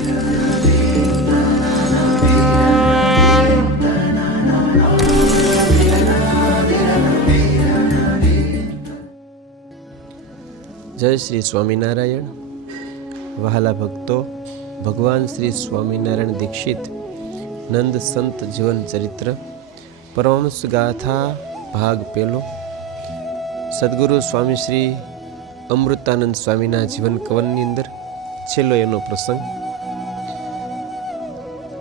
જય શ્રી સ્વામિનારાયણ. વહાલા ભક્તો, ભગવાન શ્રી સ્વામિનારાયણ દીક્ષિત, નંદ સંત જીવન ચરિત્ર, પરમહંસ ગાથા ભાગ પહેલો સદગુરુ સ્વામી શ્રી અમૃતાનંદ સ્વામીના જીવન કવનની અંદર છેલ્લો એનો પ્રસંગ.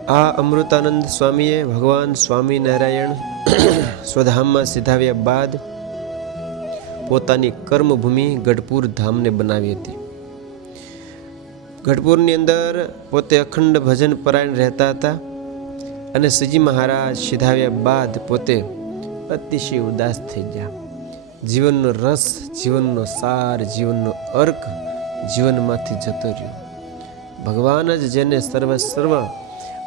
આ અમૃતાનંદ સ્વામીએ ભગવાન સ્વામિનારાયણ સ્વધામમાં સિધાવ્યા બાદ પોતાની કર્મભૂમિ ગઢપુર ધામને બનાવી હતી. ગઢપુરની અંદર પોતે અખંડ ભજન પરાયણ રહેતા હતા અને શ્રીજી મહારાજ સિધાવ્યા બાદ પોતે અતિશય ઉદાસ થઈ ગયા. જીવનનો રસ, જીવનનો સાર, જીવનનો અર્ક જીવનમાંથી જતો રહ્યો. ભગવાન જ જેને સર્વ સર્વ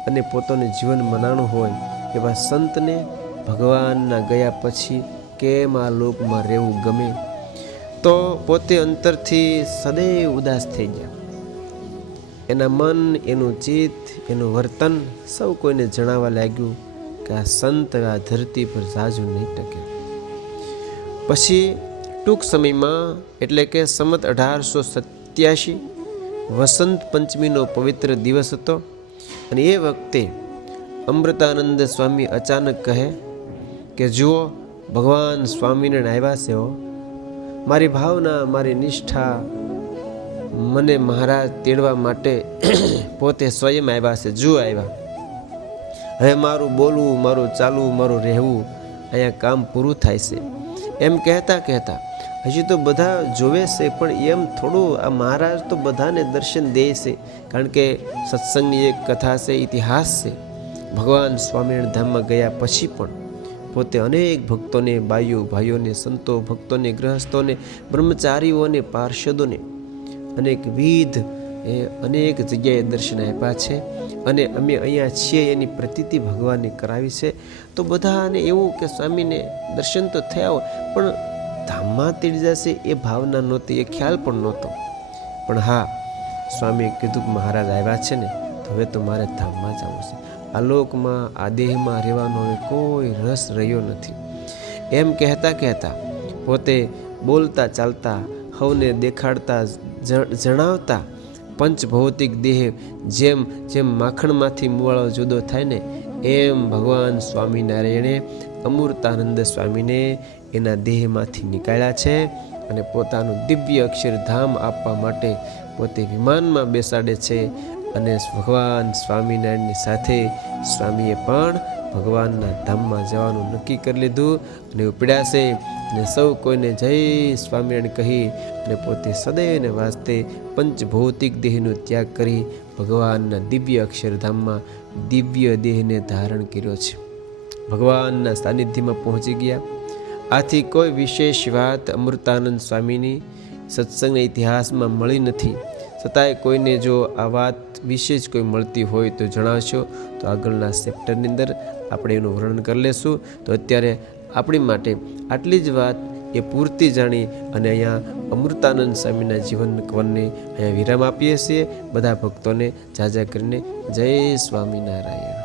અને પોતાનું જીવન મનાણું હોય એવા સંતને ભગવાનના ગયા પછી કેમ આ લોકમાં રહેવું ગમે? તો પોતે અંતરથી સદૈવ ઉદાસ થઈ ગયા. એના મન, એનું ચિત્ત, એનું વર્તન સૌ કોઈને જણાવવા લાગ્યું કે આ સંત આ ધરતી પર ઝાઝુ નહીં ટકે. પછી ટૂંક સમયમાં, એટલે કે સમત અઢારસો સત્યાસી, વસંત પંચમીનો પવિત્ર દિવસ હતો. અને એ વખતે અમૃતાનંદ સ્વામી અચાનક કહે કે, જુઓ, ભગવાન સ્વામિનારાયણ આવ્યા છે હો. મારી ભાવના, મારી નિષ્ઠા મને મહારાજ તેડવા માટે પોતે સ્વયં આવ્યા છે. જુઓ આવ્યા. હવે મારું બોલવું, મારું ચાલવું, મારું રહેવું અહીંયા કામ પૂરું થાય છે. એમ કહેતા કહેતા હજી તો બધા જોવે છે, પણ એમ થોડું આ મહારાજ તો બધાને દર્શન દે છે. કારણ કે સત્સંગની એક કથા છે, ઇતિહાસ છે. ભગવાન સ્વામિનારાયણ ધામમાં ગયા પછી પણ પોતે અનેક ભક્તોને બાઈઓ ભાઈઓને, સંતો, ભક્તોને ગ્રહસ્થોને બ્રહ્મચારીઓને, પાર્ષદોને અનેક વિધ એ અનેક જગ્યાએ દર્શન આપ્યા છે. અને અમે અહીંયા છીએ, એની પ્રતીતિ ભગવાનને કરાવી છે. તો બધાને એવું કે સ્વામીને દર્શન તો થયા હોય, પણ ધામમાં તેડી જશે એ ભાવના નહોતી, એ ખ્યાલ પણ નહોતો. પણ હા, સ્વામીએ કીધું કે મહારાજ આવ્યા છે ને, તો હવે તો મારે ધામમાં જવું છે. આ લોકમાં, આ દેહમાં રહેવાનો હવે કોઈ રસ રહ્યો નથી. એમ કહેતા કહેતા પોતે બોલતા ચાલતા, હવને દેખાડતા જણાવતા, પંચભૌતિક દેહ જેમ જેમ માખણમાંથી મુવાળો જુદો થાય ને, એમ ભગવાન સ્વામિનારાયણે અમૃતાનંદ સ્વામીને એના દેહમાંથી નીકાળ્યા છે અને પોતાનું દિવ્ય અક્ષરધામ આપવા માટે પોતે વિમાનમાં બેસાડે છે અને ભગવાન સ્વામિનારાયણની સાથે સ્વામીએ પણ ભગવાનના ધામમાં જવાનું નક્કી કરી લીધું અને ઉપડ્યાશે અને સૌ કોઈને જય સ્વામિનારાયણ કહી અને પોતે સદૈવને વાસ્તે પંચભૌતિક દેહનો ત્યાગ કરી ભગવાનના દિવ્ય અક્ષરધામમાં દિવ્ય દેહને ધારણ કર્યો છે. ભગવાનના સાનિધ્યમાં પહોંચી ગયા. આથી કોઈ વિશેષ વાત અમૃતાનંદ સ્વામીની સત્સંગના ઇતિહાસમાં મળી નથી. છતાંય કોઈને જો આ વાત વિશે જ કોઈ મળતી હોય તો જણાવશો. તો આગળના ચેપ્ટરની અંદર આપણે એનું વર્ણન કરી લેશું. તો અત્યારે આપણી માટે આટલી જ વાત એ પૂરતી જાણી અને અહીંયા અમૃતાનંદ સ્વામીના જીવન કવનને અહીંયા વિરામ આપીએ છીએ. બધા ભક્તોને જાજા કરીને જય સ્વામિનારાયણ.